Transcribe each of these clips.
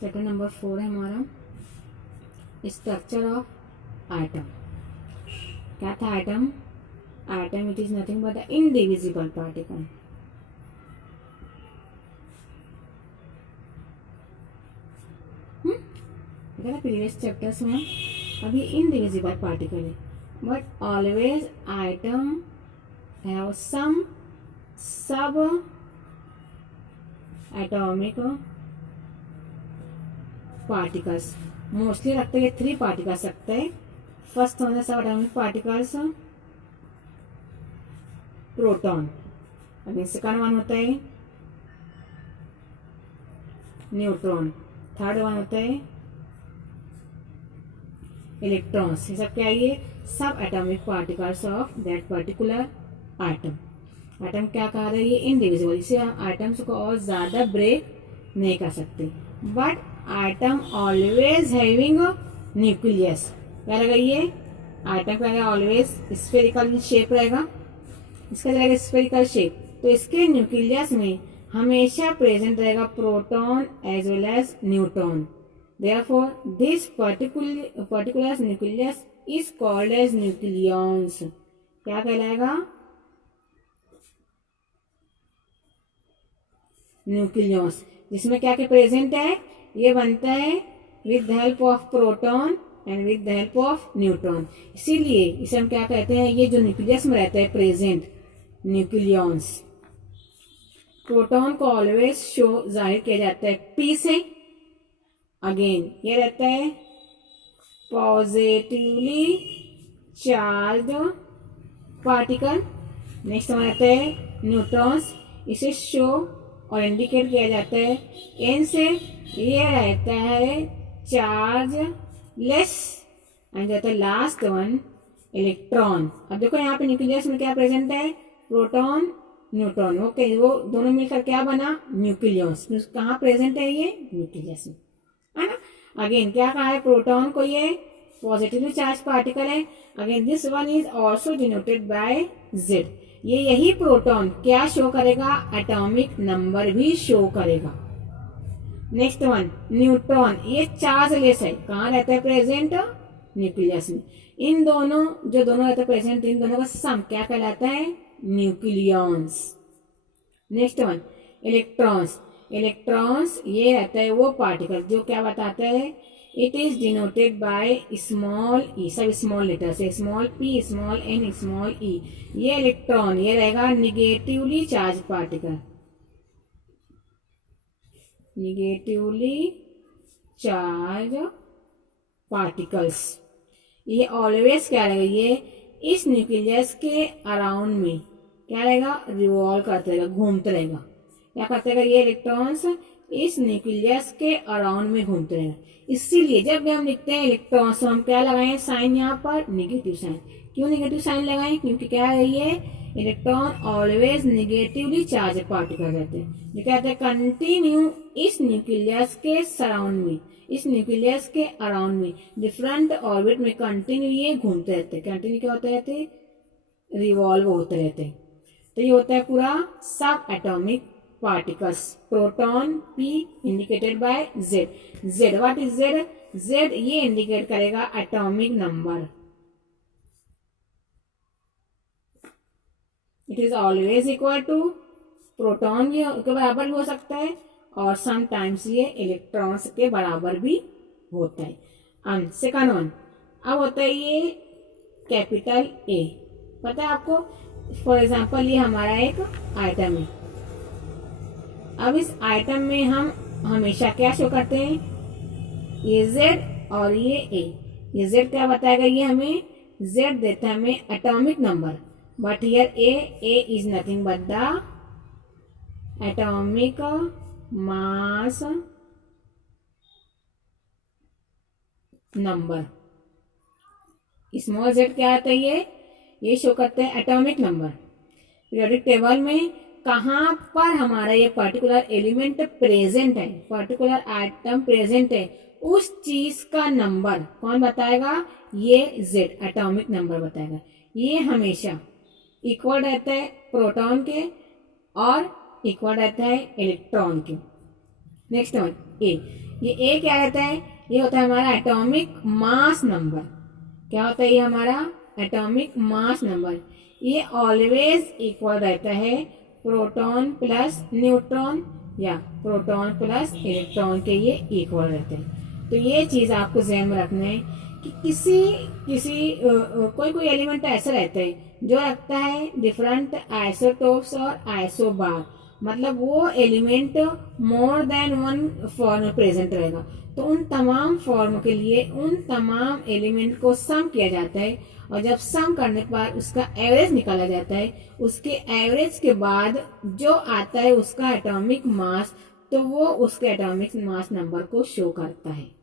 Chapter number 4 है हमारा structure of atom. क्या था atom? Atom it is nothing but the indivisible particle. Previous chapters में अभी इनडिविजिबल पार्टिकल है, but always atom have some sub atomic particles. Mostly रखते हैं 3 पार्टिकल्स रखते हैं। फर्स्ट होने सब एटॉमिक पार्टिकल्स प्रोटॉन, अभी सेकंड वन होता है न्यूट्रॉन, थर्ड वन होता है इलेक्ट्रॉन्स। ये सब क्या है? ये सब atomic particles of that particular item. Item क्या कहा रहा है? ये इनडिविजिबल, इसे हम आइटम्स को और ज्यादा ब्रेक नहीं कर सकते। But item always having nucleus. क्या रहेगा? ये आइटम क्या रहेगा? ऑलवेज स्फेरिकल शेप रहेगा, इसका रहेगा स्फेरिकल शेप। तो इसके न्यूक्लियस में हमेशा प्रेजेंट रहेगा proton as well as neutron. Therefore, this particular nucleus is called as nucleons। क्या कहलाएगा? न्यूक्लियस। जिसमें क्या क्या प्रेजेंट है? ये बनता है with the help of proton and with the help of neutron. इसीलिए इसे हम क्या कहते हैं? ये जो न्यूक्लियस में रहता है प्रेजेंट न्यूक्लियॉन्स। प्रोटॉन को ऑलवेज शो जाहिर किया जाता है पी से। अगेन ये रहता है पॉजिटिवली चार्ज पार्टिकल। नेक्स्ट हमारा रहता है न्यूट्रॉन्स, इसे शो और इंडिकेट किया जाता है एन से। ये रहता है चार्ज लेस एंड रहता है लास्ट वन इलेक्ट्रॉन। अब देखो यहाँ पे न्यूक्लियस में क्या प्रेजेंट है? Proton neutron. ओके, वो दोनों मिलकर क्या बना? न्यूक्लियस। कहाँ प्रेजेंट है? ये न्यूक्लियस में, है ना। अगेन क्या कहा है? प्रोटॉन को ये पॉजिटिवली चार्ज पार्टिकल है। Again this one is also denoted by Z. ये यही प्रोटॉन क्या शो करेगा? एटॉमिक नंबर भी शो करेगा। नेक्स्ट वन न्यूट्रॉन, ये चार्जलेस है। कहाँ रहता है प्रेजेंट? न्यूक्लियस में। इन दोनों जो दोनों रहते हैं प्रेजेंट, इन दोनों का सम क्या कहलाता है? Nucleons. Next one electrons. Electrons ये रहता है वो पार्टिकल जो क्या बताता है? It is denoted by small E, सब स्मॉल लेटर से, small P, small N, small E. ये इलेक्ट्रॉन ये रहेगा negatively charge particle, negatively charge particles. ये ऑलवेज क्या रहेगा? ये इस न्यूक्लियस के अराउंड में क्या रहेगा? रिवॉल्व करते रहेगा, घूमते रहेगा। क्या करते रहेगा? ये इलेक्ट्रॉन्स इस न्यूक्लियस के अराउंड में घूमते रहेगा। इसीलिए जब भी हम लिखते हैं इलेक्ट्रॉन्स, तो हम क्या लगाएं साइन? यहाँ पर निगेटिव साइन। क्यों निगेटिव साइन लगाएं? क्योंकि क्या है? ये electron always negatively charge particle रहते हैं। जो कहते हैं कंटिन्यू इस न्यूक्लियस के सराउंड में, इस न्यूक्लियस के अराउंड में डिफरेंट ऑर्बिट में कंटिन्यू ये घूमते रहते हैं। कंटिन्यू क्या होते रहते? रिवॉल्व होते रहते हैं। तो ये होता है पूरा सब atomic particles। proton p indicated by z। z what is z? z ये इंडिकेट करेगा atomic number. It is always equal to proton के बराबर भी हो सकता है और समटाइम्स ये इलेक्ट्रॉन्स के बराबर भी होता है। सेकंड वन अब होता है ये कैपिटल ए। पता है आपको? फॉर एग्जाम्पल ये हमारा एक आइटम है। अब इस आइटम में हम हमेशा क्या शो करते हैं? ये Z और ये A। ये Z क्या बताएगा? ये हमें Z देता है हमें atomic number, but here A is nothing but the atomic mass number. Small z क्या आता है? ये शो करते हैं एटॉमिक नंबर। पीरियोडिक टेबल में कहाँ पर हमारा ये पर्टिकुलर एलिमेंट प्रेजेंट है, पर्टिकुलर आइटम प्रेजेंट है, उस चीज का नंबर कौन बताएगा? ये Z एटॉमिक नंबर बताएगा। ये हमेशा इक्वल रहता है प्रोटॉन के और इक्वल रहता है इलेक्ट्रॉन के। नेक्स्ट वन ए, ये ए क्या रहता है, ये होता है हमारा एटॉमिक मास नंबर। क्या होता है ये हमारा एटॉमिक मास नंबर। ये ऑलवेज इक्वल रहता है प्रोटॉन प्लस न्यूट्रॉन या प्रोटॉन प्लस इलेक्ट्रॉन के, ये इक्वल रहते हैं। तो ये चीज आपको ध्यान में रखना है कि किसी किसी कोई कोई एलिमेंट ऐसा रहता है जो रखता है डिफरेंट आइसोटोप्स और आइसोबार, मतलब वो element more than one form में प्रेजेंट रहेगा। तो उन तमाम फॉर्म के लिए उन तमाम एलिमेंट को सम किया जाता है, और जब सम करने के बाद उसका एवरेज निकाला जाता है, उसके एवरेज के बाद जो आता है उसका एटॉमिक मास, तो वो उसके एटॉमिक मास नंबर को शो करता है।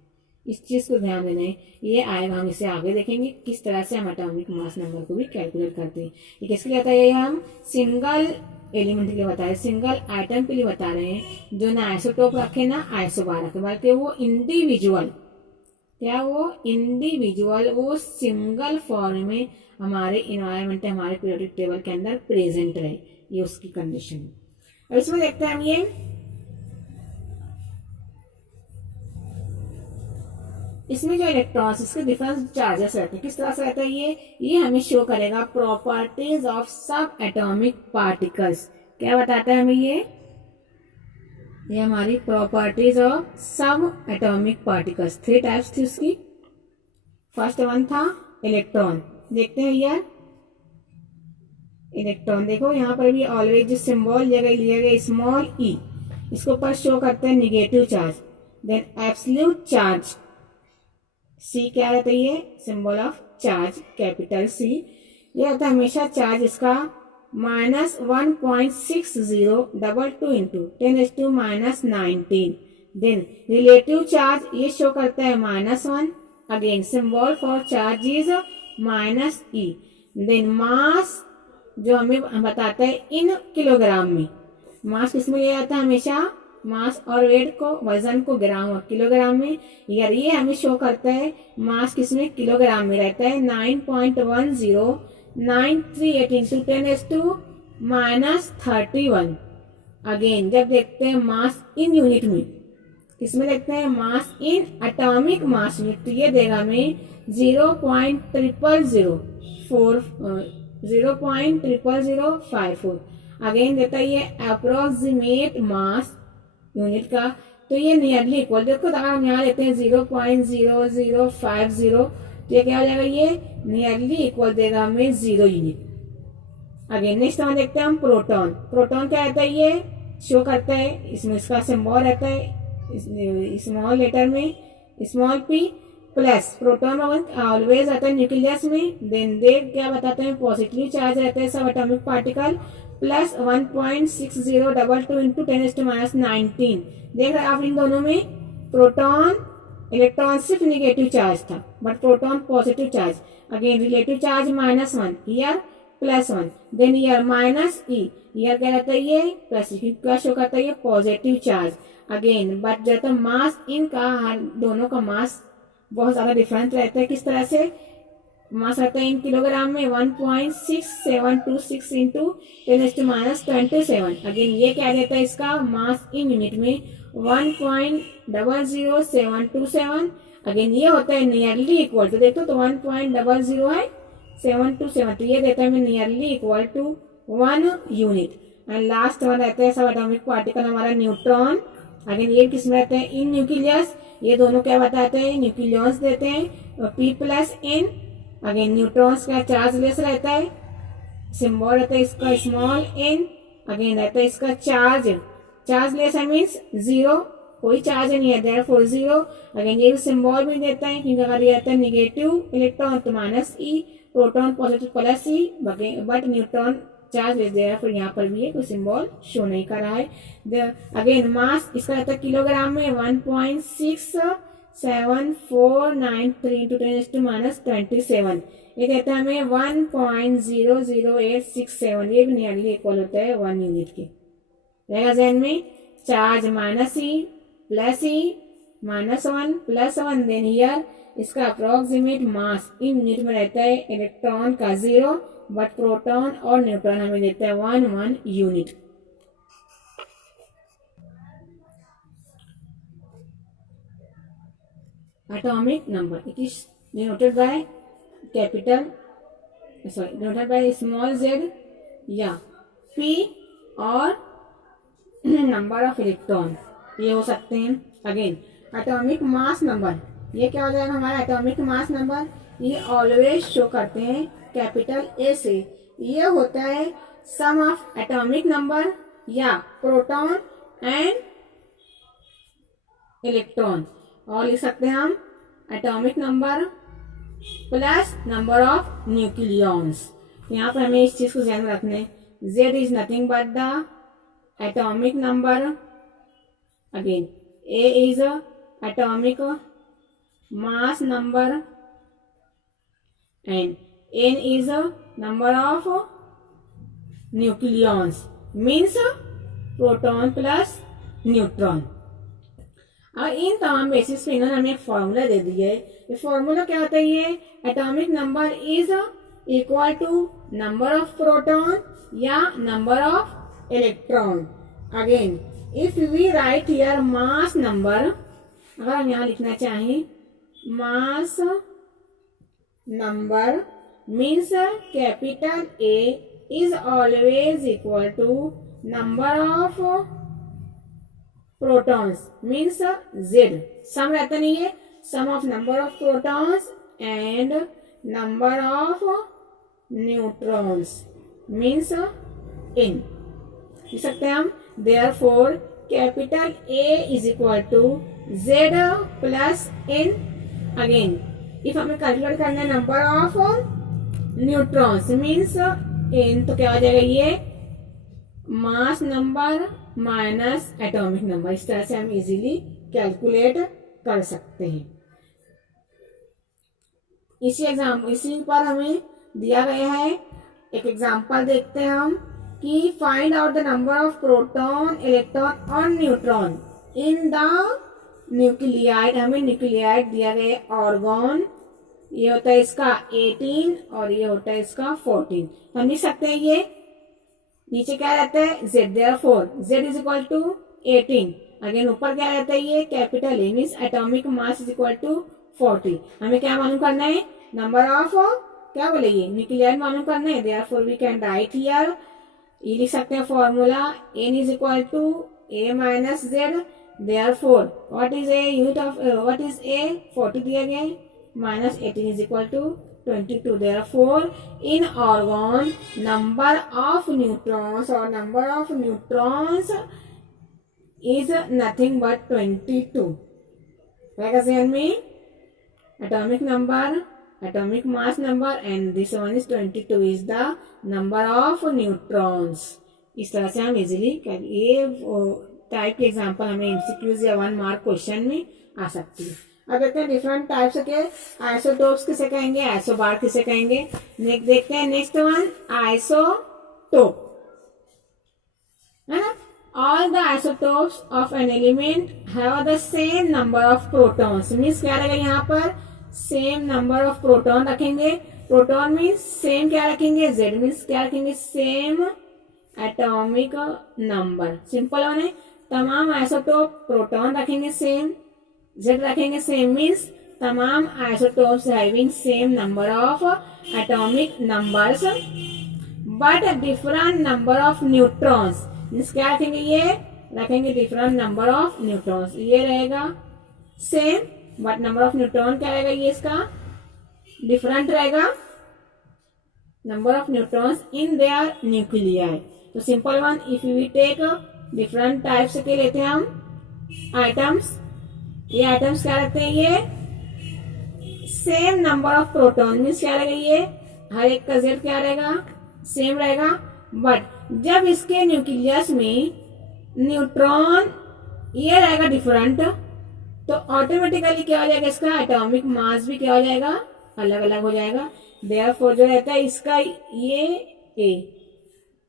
इस चीज को ध्यान देना है, ये आएगा, हम इसे आगे देखेंगे किस तरह से हम एटॉमिक मास नंबर को भी कैलकुलेट करते हैं। ये किसके लिए होता है, ये हम सिंगल एलिमेंट के लिए बता रहे हैं, सिंगल आइटम के लिए बता रहे हैं, जो ना आइसोटोप रखे ना आइसोबार रखे, बल्कि वो इंडिविजुअल, क्या वो इंडिविजुअल, वो सिंगल फॉर्म में हमारे इन्वायरमेंट हमारे पीरियोडिक टेबल के अंदर प्रेजेंट रहे, ये उसकी कंडीशन है। अब इसमें देखते हैं हम ये, इसमें जो इलेक्ट्रॉन्स, इसके डिफरेंट चार्जेस रहते हैं, किस तरह से रहता है ये हमें शो करेगा प्रॉपर्टीज ऑफ सब एटॉमिक पार्टिकल्स। क्या बताता है हमें ये हमारी प्रॉपर्टीज ऑफ सब एटॉमिक पार्टिकल्स। 3 टाइप्स थी उसकी। फर्स्ट वन था इलेक्ट्रॉन, देखते हैं यार इलेक्ट्रॉन, देखो यहाँ पर भी ऑलवेज जो सिंबल लिया गया स्मॉल ई, इसको पर शो करते हैं negative charge. Then absolute charge, C क्या रहता है, ये symbol of charge capital C, ये होता है हमेशा चार्ज इसका -1.6022 इंटू 10⁻⁻19। देन रिलेटिव चार्ज ये शो करता है -1, again symbol for charge is -e। Then mass जो हमें बताता है इन किलोग्राम में, मास किसमें लिया जाता है हमेशा, मास और वेट को, वजन को ग्राम और किलोग्राम में, यार ये हमें शो करता है मास किसमें, किलोग्राम में रहता है 9.10938 इंटू 10⁻31। अगेन जब देखते हैं मास इन यूनिट में, किसमें देखते हैं, मास इन एटॉमिक मास यूनिट, तो ये देगा हमें 0.0054। अगेन देता है ये अप्रोक्सीमेट मास यूनिट का, तो ये नियरली इक्वल, देखो अगर हम यहाँ लेते हैं 0.0050, तो ये क्या हो जाएगा, ये नियरली इक्वल देगा हमें 0 यूनिट। अगेन नेक्स्ट हम देखते हैं हम प्रोटॉन। प्रोटॉन क्या रहता है, ये शो करता है, इसमें इसका सिंबल रहता है स्मॉल लेटर में small p plus, proton always आता है न्यूक्लियस में। देन दे क्या बताते हैं, पॉजिटिव चार्ज रहता है sub atomic particle, plus 1.6022 into 10⁻19। देख रहे हैं आप इन दोनों में, प्रोटॉन इलेक्ट्रॉन सिर्फ निगेटिव चार्ज था, but proton positive charge. Again relative charge -1, ईयर +1, देन ईयर -e, ईयर क्या रहता है ये प्लस, क्या शो करता है ये पॉजिटिव चार्ज। अगेन बट जब मास इनका दोनों का मास बहुत ज्यादा डिफरेंट रहता है, किस तरह से, मास रहता है इन किलोग्राम में 1.6726 इंटू 10⁻27। अगेन ये क्या देता है इसका मास इन यूनिट में 1.00727। अगेन ये होता है नियरली इक्वल टू, देखो तो 1.00 है 727, तो ये देता है nearly equal to 1 unit. And last one रहता है सब एटॉमिक पार्टिकल हमारा न्यूट्रॉन। अगेन ये किसमें रहते हैं, इन न्यूक्लियस, ये दोनों क्या बताते हैं, न्यूक्लियस देते हैं P+N। अगेन न्यूट्रॉन्स का चार्ज लेस रहता है, सिंबल रहता है इसका स्मॉल n। अगेन रहता है इसका चार्ज लेस है मीन्स 0, कोई चार्ज नहीं है देयरफॉर 0। अगेन ये सिंबल भी देता है क्योंकि अगर ये रहता है निगेटिव इलेक्ट्रॉन तो -e, proton positive +e, but neutron charge less therefore यहाँ पर भी है कोई सिंबल शो नहीं कर रहा है। अगेन मास इसका रहता है किलोग्राम में 1.67493 इंटू 10⁻27। ये कहता है हमें 1.00867, ये भी नियरली इक्वल होता है 1 यूनिट के। रहेगा जहन में, चार्ज -e -1 +1, देन हियर इसका अप्रोक्सीमेट मास इन यूनिट में रहता है इलेक्ट्रॉन का 0, बट प्रोटॉन और न्यूट्रॉन हमें देता है 1 unit. atomic number. It is denoted by denoted by small z या p और नंबर ऑफ इलेक्ट्रॉन ये हो सकते हैं. अगेन एटॉमिक मास नंबर, ये क्या हो जाएगा हमारा एटॉमिक मास नंबर. ये ऑलवेज शो करते हैं कैपिटल ए से. ये होता है सम ऑफ एटॉमिक नंबर या प्रोटॉन एंड इलेक्ट्रॉन. और लिख सकते हैं हम atomic number plus number of nucleons. यहाँ पर हमें इस चीज को ध्यान में रखने. Z is nothing but the atomic number. Again A is atomic mass number and N is number of nucleons means proton plus neutron. और इन तमाम बेसिस पे इन्होंने हमें एक फॉर्मूला दे दिया है. ये फॉर्मूला क्या होता है? ये atomic number is equal to number of proton या number of electron. Again if we write here mass number, अगर हम यहाँ लिखना चाहें mass number means capital A is always equal to number of protons means Z. Sum रहता नहीं है, sum of number of protons and number of neutrons means N. लिख सकते हैं हम therefore capital A is equal to Z plus N. Again if हमें calculate करना है number of neutrons means N, तो क्या हो जाएगा ये मास नंबर माइनस एटॉमिक नंबर. इस तरह से हम इजीली कैलकुलेट कर सकते हैं. इसी पर हमें दिया गया है एक एग्जांपल देखते हैं हम कि find out the number of proton electron और न्यूट्रॉन इन द न्यूक्लियाइड. हमें न्यूक्लियाइड दिया गया ऑर्गन, ये होता है इसका 18 और ये होता है इसका 14. हम लिख सकते हैं ये नीचे क्या रहता है Z. Therefore Z is equal to 18. Again ऊपर क्या रहता है ये capital A means atomic mass is equal to 40. हमें क्या मालूम करना है नंबर ऑफ क्या बोले ये न्यूक्लियाइड मालूम करना है. Therefore we can write here, ये लिख सकते हैं formula N is equal to A minus Z. Therefore what is A unit of what is A 40 दिया गया है minus 18 is equal to 22. Therefore, in argon, number of neutrons or number of neutrons is nothing but 22. रहेगा ध्यान में atomic number, atomic mass number, and this one is 22 is the number of neutrons. इस तरह से हम easily ये type के example हमें एमसीक्यूज या 1 मार्क क्वेश्चन में आ सकती है. अब देखते हैं डिफरेंट टाइप्स के आइसोटोप्स किसे कहेंगे, आइसोबार किसे कहेंगे. देखते हैं नेक्स्ट वन आइसोटोप है ना. All the isotopes of an element have the same number of protons. Means क्या रहेगा यहाँ पर सेम नंबर ऑफ प्रोटॉन रखेंगे. प्रोटॉन मीन्स सेम क्या रखेंगे Z मीन्स क्या रखेंगे same atomic number. Simple one है. तमाम आइसोटोप प्रोटॉन रखेंगे सेम, Z रखेंगे सेम मीन्स तमाम isotopes having same number of atomic numbers but different number of neutrons. Means क्या रखेंगे ये रखेंगे डिफरेंट नंबर ऑफ न्यूट्रॉन्स. ये रहेगा same but number of neutron क्या रहेगा ये इसका डिफरेंट रहेगा number of neutrons in their nuclei. तो simple one if we take different types के लेते हैं हम आइटम्स. ये आइटम्स क्या रखते हैं ये same number of proton means क्या रहेगा ये हर एक का Z क्या रहेगा सेम रहेगा. बट जब इसके न्यूक्लियस में न्यूट्रॉन ये रहेगा डिफरेंट तो ऑटोमेटिकली क्या हो जाएगा इसका एटॉमिक मास भी क्या हो जाएगा अलग अलग हो जाएगा. देयरफॉर जो रहता है इसका ये A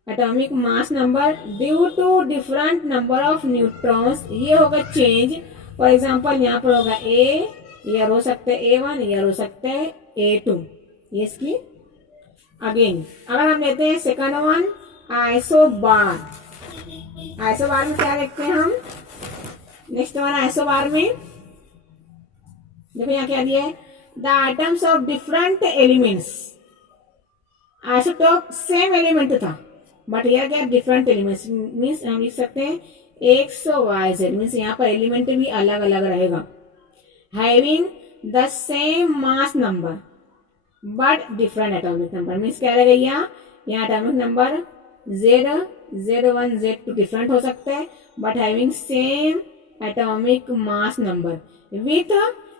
atomic mass number due to different number of neutrons ये होगा चेंज. फॉर एग्जाम्पल यहाँ पर होगा A, यह हो सकता है A1, यह हो सकता है A2. ये इसकी अगेन अगर हम लेते हैं सेकंड वन आइसोबार. आइसोबार में क्या देखते हैं हम नेक्स्ट वन आइसोबार में देखो यहाँ क्या दिया है, the items of different elements, isotope same element था बट यह क्या डिफरेंट एलिमेंट्स, मीन्स हम लिख सकते हैं एक्स वाई जेड, मीन्स यहाँ पर एलिमेंट भी अलग अलग रहेगा, having the same mass number but different atomic number, means क्या रहेगा यहाँ atomic number Z, Z1 Z2 different हो सकता है but having same atomic mass number with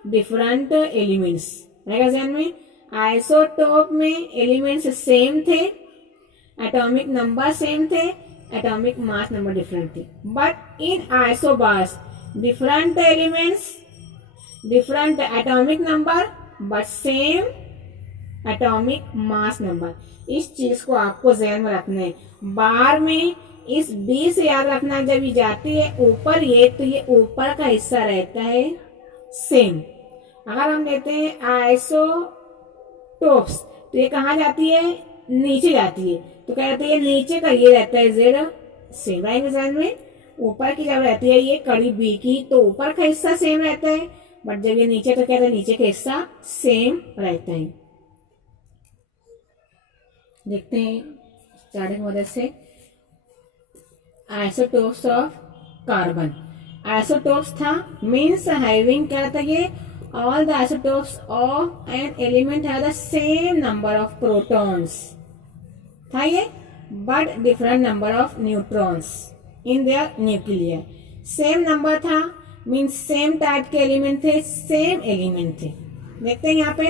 different elements रहेगा ध्यान में। आइसोटोप में एलिमेंट्स सेम थे, एटॉमिक नंबर सेम थे, एटॉमिक मास नंबर डिफरेंट थे, but in isobars different elements, different atomic number but same atomic mass number. इस चीज को आपको ध्यान में रखना है, बार में इस बी से याद रखना, जब ये जाती है ऊपर ये तो ये ऊपर का हिस्सा रहता है सेम। अगर हम लेते हैं आइसोटोप्स तो ये कहाँ जाती है, नीचे जाती है, तो क्या रहता है नीचे का ये रहता है जेड सेम, राइट में ऊपर की जब रहती है ये कड़ी बी की तो ऊपर का हिस्सा सेम रहता है बट जब ये नीचे तो क्या रहता है नीचे का हिस्सा सेम रहता है। देखते हैं स्टार्टिंग मदद से, आइसोटोप्स ऑफ कार्बन, आइसोटोप्स था मीन्स हैविंग क्या रहता है ये, all the isotopes of an element have the same number of protons था ये but different number of neutrons in there nuclear, same number था मीन्स सेम टाइप के element थे, सेम एलिमेंट थे। देखते हैं यहाँ पे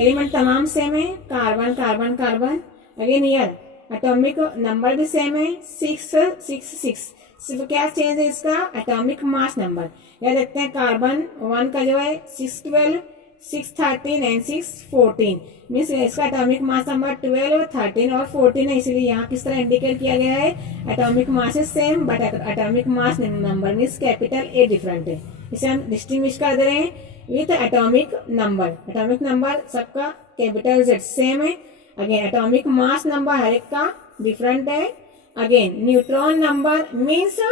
एलिमेंट तमाम सेम है, carbon carbon carbon, again year atomic number भी सेम है 666, सिर्फ क्या चेंज है इसका एटॉमिक मास नंबर। यह देखते हैं कार्बन 1 का जो है 612, 613 एंड 614, मीन्स इसका एटॉमिक मास नंबर 12, 13 और 14 है, इसलिए यहाँ किस तरह इंडिकेट किया गया है, atomic mass is same but atomic mass number means capital A different है, इसे हम डिस्टिंग्विश कर दे रहे हैं with atomic number. Atomic number सबका कैपिटल जेड सेम है, अगेन एटॉमिक मास नंबर हर एक का डिफरेंट है, again neutron number means n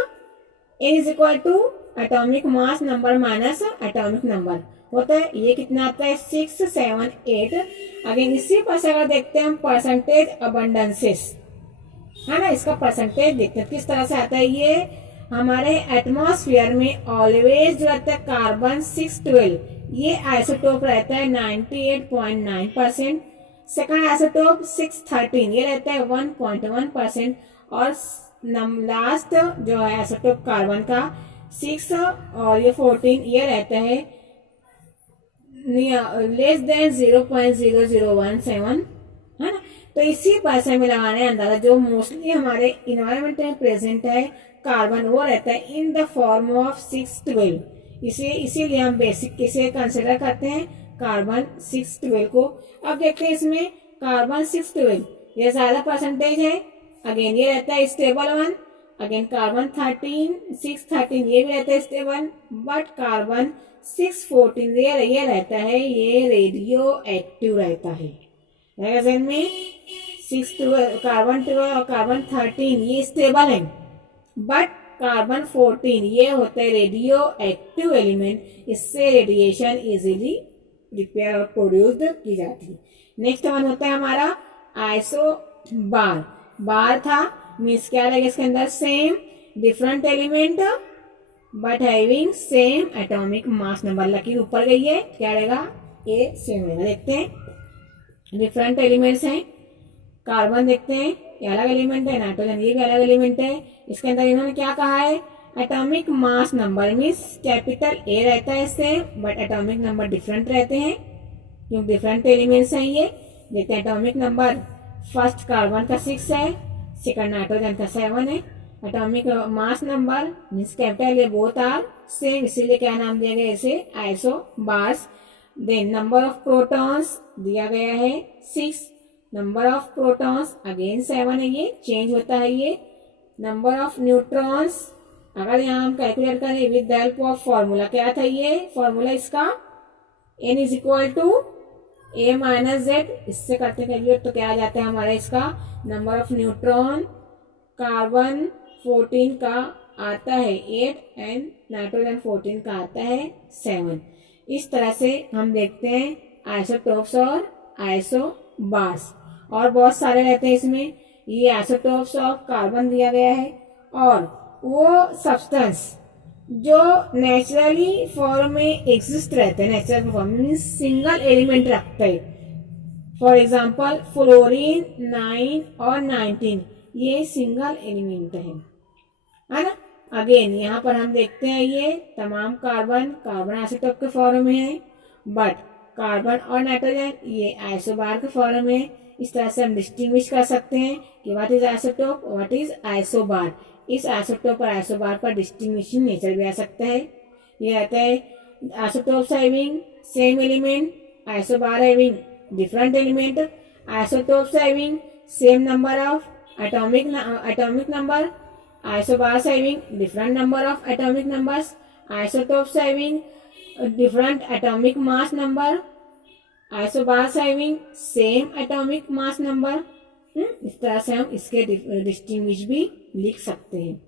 is equal to atomic mass number minus atomic number होता है, ये कितना आता है 6, 7, 8। अगेन इसी पर से अगर देखते हैं हम परसेंटेज अबंडेंसेस है ना, इसका परसेंटेज देखते हैं किस तरह से आता है, ये हमारे एटमॉस्फेयर में ऑलवेज जो रहता है कार्बन 612 ये आइसोटोप रहता है 98.9%, सेकंड आइसोटोप 613 ये रहता है 1.1% और लास्ट जो है आइसोटोप कार्बन का 6 और ये 14 ये रहता है लेस देन 0.0017 है ना। तो इसी पर से हमें लगाने अंदाजा जो मोस्टली हमारे इन्वायरमेंट में प्रेजेंट है कार्बन वो रहता है इन द फॉर्म ऑफ 612, इसीलिए हम बेसिक इसे कंसिडर करते हैं कार्बन 612 को। अब देखते हैं इसमें कार्बन 612 ये ज्यादा परसेंटेज है, अगेन ये रहता है स्टेबल 1, अगेन कार्बन 613 ये भी रहता है स्टेबल बट कार्बन 614 ये रहता है ये रेडियो एक्टिव रहता है, में 612 कार्बन 12 और कार्बन 13 ये स्टेबल है बट कार्बन 14 ये होता है रेडियो एक्टिव एलिमेंट, इससे रेडिएशन इजीली रिपेयर और प्रोड्यूस्ड की जाती है। नेक्स्ट वन होता है हमारा आइसो बार, बार था मीन्स क्या रहेगा इसके अंदर same different element but having same atomic mass number, लकीर ऊपर गई है क्या रहेगा ये सेम रहेगा। देखते हैं डिफरेंट एलिमेंट्स हैं, कार्बन देखते हैं ये अलग एलिमेंट है, नाइट्रोजन ये भी अलग एलिमेंट है, इसके अंदर इन्होंने क्या कहा है atomic mass number means capital ए रहता है इससे बट एटॉमिक नंबर डिफरेंट रहते हैं क्योंकि डिफरेंट एलिमेंट्स हैं ये। देखते हैं एटॉमिक नंबर फर्स्ट कार्बन का 6 है, सेकंड नाइट्रोजन का 7 है, atomic mass number means capital A both are same, इसीलिए क्या नाम दिया गया इसे isobars. Then number of protons दिया गया है 6, नंबर ऑफ प्रोटॉन्स अगेन 7 है, ये चेंज होता है ये। नंबर ऑफ न्यूट्रॉन्स अगर यहाँ हम कैलकुलेट करें with the help of formula, क्या था ये फॉर्मूला इसका n is equal to a minus Z, इससे करते कैलकुलेट तो क्या आ जाता है हमारा इसका नंबर ऑफ न्यूट्रॉन कार्बन 14 का आता है 8 एंड नाइट्रोजन 14 का आता है 7। इस तरह से हम देखते हैं आइसोटोप्स और आइसोबार्स, और बहुत सारे रहते हैं इसमें। ये आइसोटोप्स ऑफ कार्बन दिया गया है, और वो सब्सटेंस जो नेचुरली फॉर्म में एग्जिस्ट रहते हैं, natural form means single element रखते हैं। फॉर एग्जाम्पल फ्लोरीन 9 और 19 ये सिंगल एलिमेंट है ना। अगेन यहाँ पर हम देखते हैं ये तमाम कार्बन आइसोटोप के फॉर्म में है, बट कार्बन और नाइट्रोजन ये आइसोबार के फॉर्म में। इस तरह से हम डिस्टिंग्विश कर सकते हैं कि what is isotope, what is isobar. इस आइसोटोप और आइसोबार पर डिस्टिंग्विशिंग नेचर भी आ सकता है। ये रहता है isotopes having same element, isobar having different element, isotopes having same number of atomic number, isobars having different number of atomic numbers, isotopes having different atomic mass number, isobars having same atomic mass number। इस तरह से हम इसके distinguish भी लिख सकते हैं।